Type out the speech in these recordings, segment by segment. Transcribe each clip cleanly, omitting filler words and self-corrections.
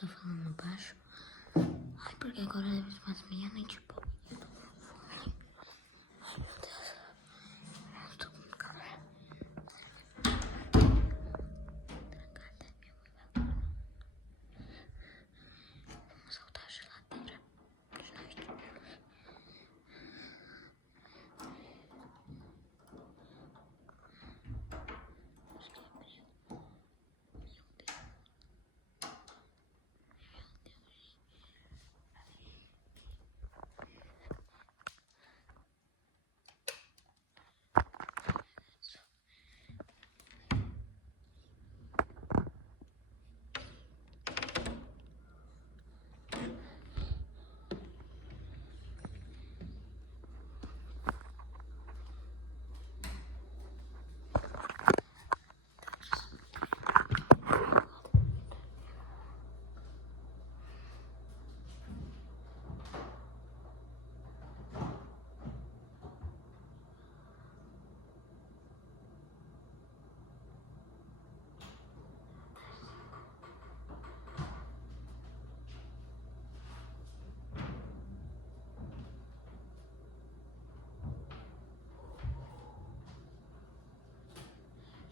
Tá falando baixo? Ai, porque agora deve ser umas meia-noite e pouco. Eu tô com fome. Ai, meu Deus. Eu tô com calor. Trancada, minha mãe vai embora. Vamos soltar a geladeira de noite. Acho que abriu. Meu Deus.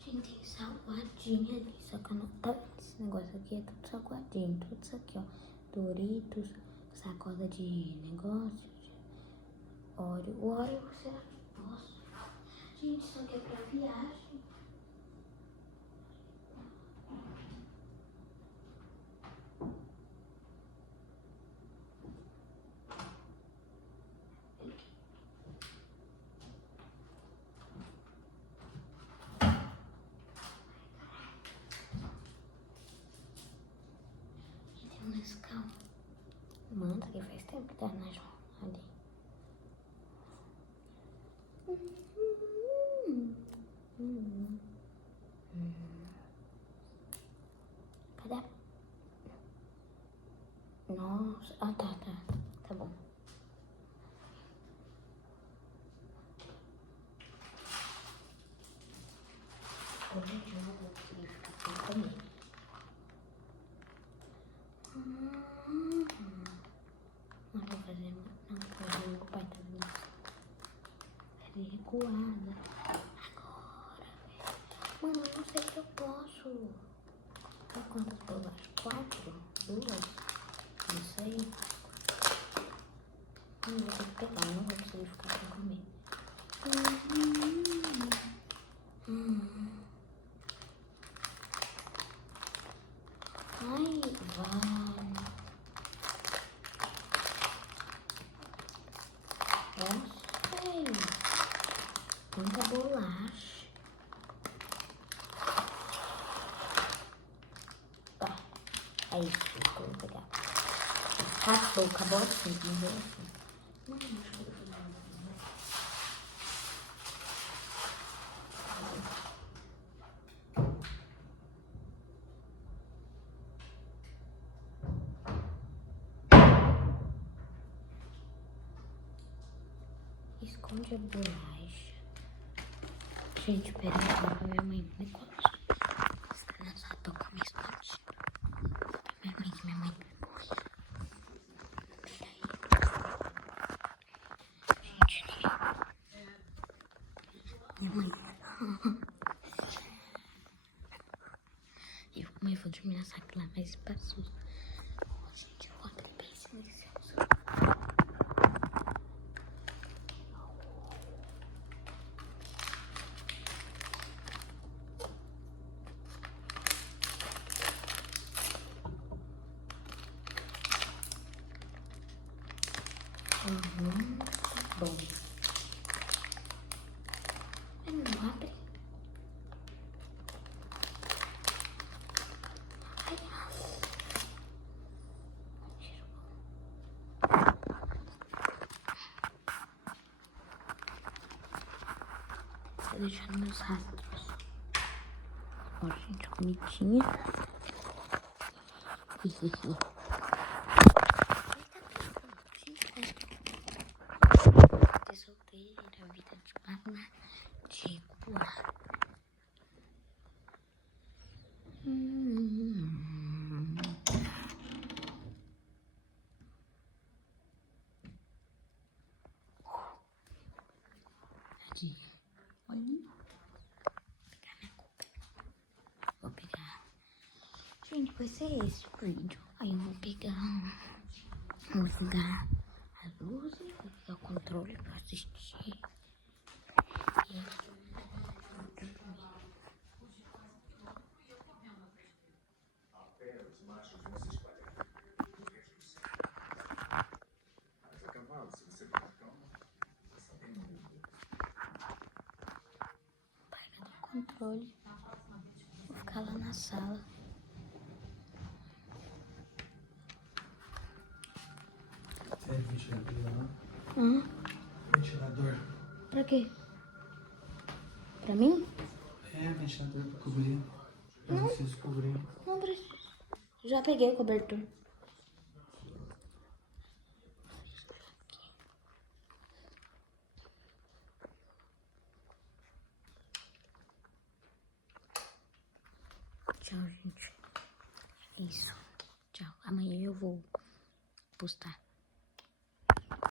Gente, salgadinho ali, só que eu não tá vendo esse negócio aqui, é tudo salgadinho, tudo isso aqui, ó. Doritos, sacola de negócio, de Oreo. O Oreo, será que eu posso? Gente, isso aqui é pra viagem. E tem um Nescau. Mano, isso aqui faz tempo que tá na jornada ali. Cadê? Nossa, ah, tá bom. Hoje eu não vou conseguir ficar sem comer. Não vou fazer, não vou fazer, meu pai tá vendo. Fazer recuada. Agora, mano, eu não sei se eu posso. Tem quantas bolachas? 4? 2? Não sei. Não vou ter que pegar, não vou conseguir ficar sem comer. Ai, vai. Eu sei. Muita bolacha. Tá. É isso, vou pegar. Acabou assim, entendeu? Não, acho que eu vou fazer nada. Esconde a bolacha. Gente, peraí, agora minha mãe me conta. Essa criança toca me esconde. Minha mãe me conta. Gente, minha mãe. Eu vou dormir na sala lá mais espaçoso. Gente, eu vou até bem silencioso. Bom. Não abre. Ai, cheiro bom. Vou deixar nos meus rastros. Ó, gente, comidinha. Vida solteira, vida de fanático. aqui. Olha. Vou pegar minha culpa. Vou pegar. Gente, vai ser esse o vídeo. Aí eu vou pegar. Vou ligar as luzes, vou ligar o controle pra assistir. Controle. Vou ficar lá na sala. É ventilador lá. Ventilador. Pra quê? Pra mim? É, ventilador pra cobrir. Pra vocês cobrirem. Não preciso. Já peguei o cobertor. Tchau, gente. É isso. Tchau. Amanhã eu vou postar.